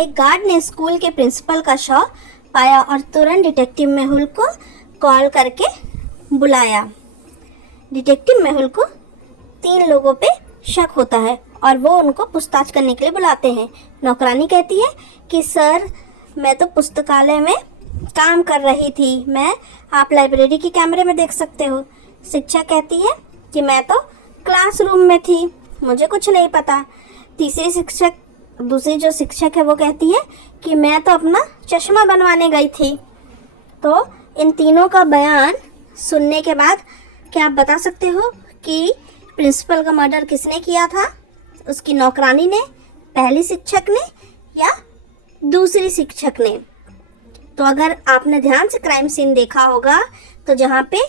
एक गार्ड ने स्कूल के प्रिंसिपल का शव पाया और तुरंत डिटेक्टिव मेहुल को कॉल करके बुलाया। डिटेक्टिव मेहुल को 3 लोगों पे शक होता है और वो उनको पूछताछ करने के लिए बुलाते हैं। नौकरानी कहती है कि सर मैं तो पुस्तकालय में काम कर रही थी, आप लाइब्रेरी की कैमरे में देख सकते हो। शिक्षक कहती है कि मैं तो क्लासरूम में थी, मुझे कुछ नहीं पता। दूसरी जो शिक्षक है वो कहती है कि मैं तो अपना चश्मा बनवाने गई थी। तो इन तीनों का बयान सुनने के बाद क्या आप बता सकते हो कि प्रिंसिपल का मर्डर किसने किया था? उसकी नौकरानी ने, पहली शिक्षक ने या दूसरी शिक्षक ने? तो अगर आपने ध्यान से क्राइम सीन देखा होगा तो जहाँ पे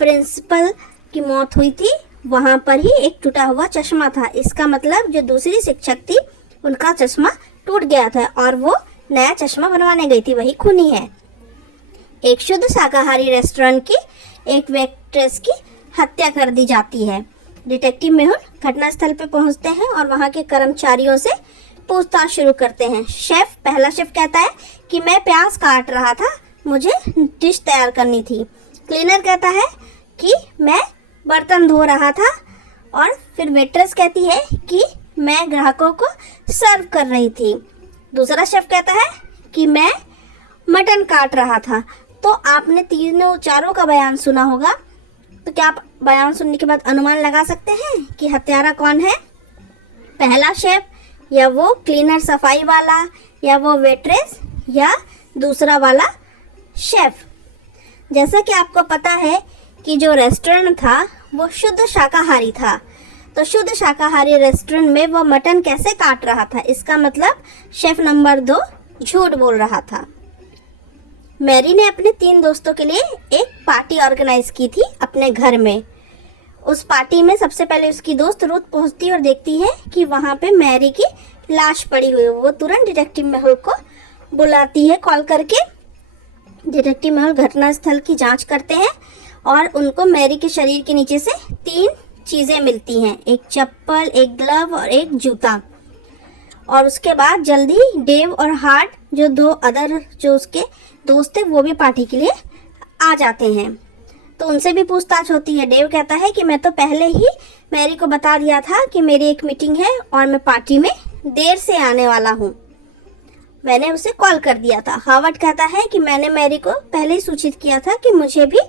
प्रिंसिपल की मौत हुई थी वहाँ पर ही एक टूटा हुआ चश्मा था। इसका मतलब जो दूसरी शिक्षक थी उनका चश्मा टूट गया था और वो नया चश्मा बनवाने गई थी, वही खूनी है। एक शुद्ध शाकाहारी रेस्टोरेंट की एक वेट्रेस की हत्या कर दी जाती है। डिटेक्टिव मेहुल घटनास्थल पर पहुंचते हैं और वहां के कर्मचारियों से पूछताछ शुरू करते हैं। पहला शेफ कहता है कि मैं प्याज काट रहा था, मुझे डिश तैयार करनी थी। क्लीनर कहता है कि मैं बर्तन धो रहा था और फिर वेट्रेस कहती है कि मैं ग्राहकों को सर्व कर रही थी। दूसरा शेफ कहता है कि मैं मटन काट रहा था। तो आपने चारों का बयान सुना होगा, तो क्या आप बयान सुनने के बाद अनुमान लगा सकते हैं कि हत्यारा कौन है? पहला शेफ या वो क्लीनर सफाई वाला या वो वेट्रेस या दूसरा वाला शेफ? जैसा कि आपको पता है कि जो रेस्टोरेंट था वो शुद्ध शाकाहारी था, तो शुद्ध शाकाहारी रेस्टोरेंट में वो मटन कैसे काट रहा था? इसका मतलब शेफ नंबर 2 झूठ बोल रहा था। मैरी ने अपने 3 दोस्तों के लिए एक पार्टी ऑर्गेनाइज की थी अपने घर में। उस पार्टी में सबसे पहले उसकी दोस्त रुथ पहुंचती और देखती है कि वहां पे मैरी की लाश पड़ी हुई है। वो तुरंत डिटेक्टिव मेहुल को बुलाती है कॉल करके। डिटेक्टिव मेहुल घटनास्थल की जांच करते हैं और उनको मैरी के शरीर के नीचे से 3 चीज़ें मिलती हैं, एक चप्पल, एक ग्लव और एक जूता। और उसके बाद जल्दी डेव और हार्ट जो 2 अदर जो उसके दोस्त थे वो भी पार्टी के लिए आ जाते हैं। तो उनसे भी पूछताछ होती है। डेव कहता है कि मैं तो पहले ही मैरी को बता दिया था कि मेरी एक मीटिंग है और मैं पार्टी में देर से आने वाला हूँ, मैंने उसे कॉल कर दिया था। हावर्ड कहता है कि मैंने मैरी को पहले ही सूचित किया था कि मुझे भी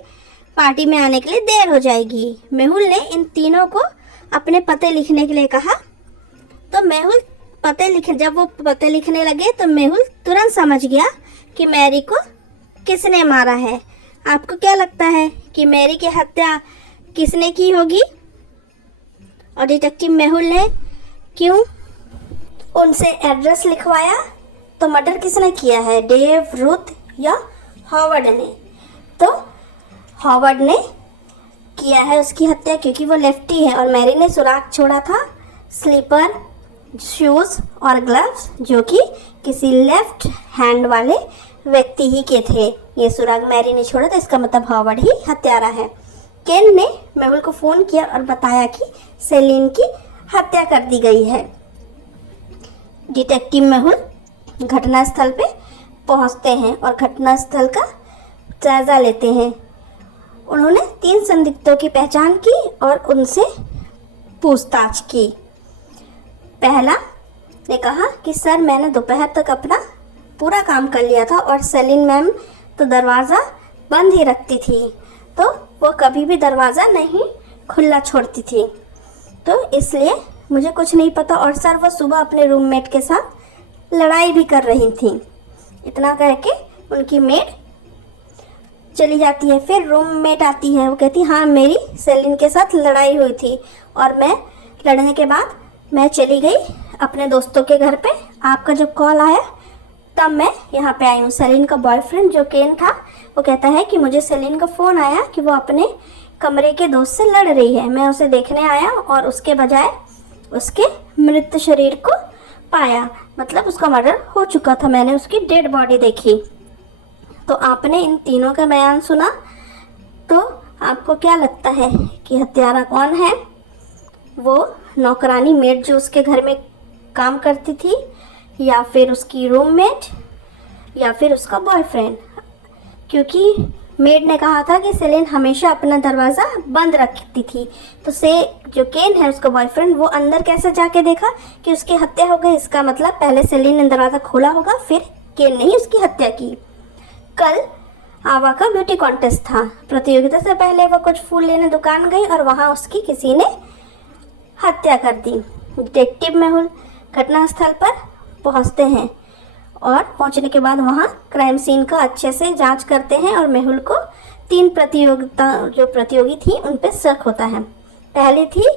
पार्टी में आने के लिए देर हो जाएगी। मेहुल ने इन तीनों को अपने पते लिखने के लिए कहा। तो मेहुल जब वो पते लिखने लगे तो मेहुल तुरंत समझ गया कि मैरी को किसने मारा है। आपको क्या लगता है कि मैरी की हत्या किसने की होगी? और डिटेक्टिव मेहुल ने क्यों उनसे एड्रेस लिखवाया? तो मर्डर किसने किया है, डेव, रुथ या हॉवर्ड ने? तो हॉवर्ड ने किया है उसकी हत्या क्योंकि वो लेफ्टी है और मैरी ने सुराग छोड़ा था स्लीपर, शूज़ और ग्लव्स जो कि किसी लेफ्ट हैंड वाले व्यक्ति ही के थे। ये सुराग मैरी ने छोड़ा, तो इसका मतलब हॉवर्ड ही हत्यारा है। केन ने मेहुल को फ़ोन किया और बताया कि सेलिन की हत्या कर दी गई है। डिटेक्टिव मेहुल घटनास्थल पे पहुंचते हैं और घटनास्थल का जायज़ा लेते हैं। उन्होंने 3 संदिग्धों की पहचान की और उनसे पूछताछ की। पहला ने कहा कि सर मैंने दोपहर तक अपना पूरा काम कर लिया था और सेलिन मैम तो दरवाज़ा बंद ही रखती थी, तो वो कभी भी दरवाज़ा नहीं खुला छोड़ती थी, तो इसलिए मुझे कुछ नहीं पता। और सर वो सुबह अपने रूममेट के साथ लड़ाई भी कर रही थी। इतना कह के उनकी मेड चली जाती है। फिर रूममेट आती है, वो कहती हाँ मेरी सेलिन के साथ लड़ाई हुई थी और मैं लड़ने के बाद मैं चली गई अपने दोस्तों के घर पे। आपका जब कॉल आया तब मैं यहाँ पे आई हूँ। सेलिन का बॉयफ्रेंड जो केन था वो कहता है कि मुझे सेलिन का फ़ोन आया कि वो अपने कमरे के दोस्त से लड़ रही है। मैं उसे देखने आया और उसके बजाय उसके मृत शरीर को पाया, मतलब उसका मर्डर हो चुका था। मैंने उसकी डेड बॉडी देखी। तो आपने इन तीनों का बयान सुना, तो आपको क्या लगता है कि हत्यारा कौन है? वो नौकरानी मेड जो उसके घर में काम करती थी, या फिर उसकी रूममेट या फिर उसका बॉयफ्रेंड, क्योंकि मेड ने कहा था कि सेलिन हमेशा अपना दरवाज़ा बंद रखती थी। तो से जो केन है उसका बॉयफ्रेंड, वो अंदर कैसे जाके देखा कि उसकी हत्या हो गई। इसका मतलब पहले सेलिन ने दरवाज़ा खोला होगा, फिर केन ने ही उसकी हत्या की। कल आवा का ब्यूटी कॉन्टेस्ट था। प्रतियोगिता से पहले वो कुछ फूल लेने दुकान गई और वहाँ उसकी किसी ने हत्या कर दी। डिटेक्टिव मेहुल घटनास्थल पर पहुँचते हैं और पहुंचने के बाद वहाँ क्राइम सीन का अच्छे से जांच करते हैं और मेहुल को 3 प्रतियोगी थी उन पे शक होता है। पहली थी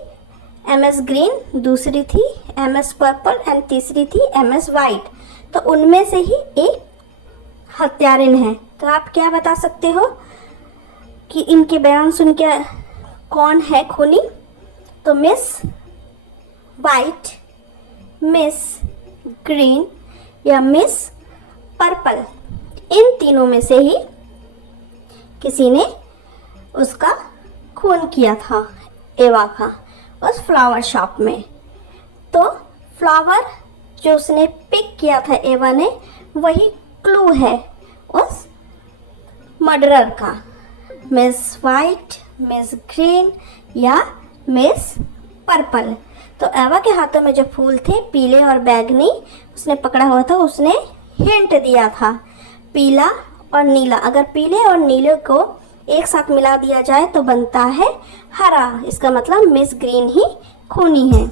MS ग्रीन, दूसरी थी MS पर्पल एंड तीसरी थी MS वाइट। तो उनमें से ही एक हत्यारिन है। तो आप क्या बता सकते हो कि इनके बयान सुन के कौन है खूनी? तो मिस वाइट, मिस ग्रीन या मिस पर्पल, इन तीनों में से ही किसी ने उसका खून किया था एवा का उस फ्लावर शॉप में। तो फ्लावर जो उसने पिक किया था एवा ने, वही क्लू है उस मर्डरर का। मिस वाइट, मिस ग्रीन या मिस पर्पल। तो एवा के हाथों में जो फूल थे पीले और बैगनी उसने पकड़ा हुआ था, उसने हिंट दिया था पीला और नीला। अगर पीले और नीले को एक साथ मिला दिया जाए तो बनता है हरा। इसका मतलब मिस ग्रीन ही खूनी है।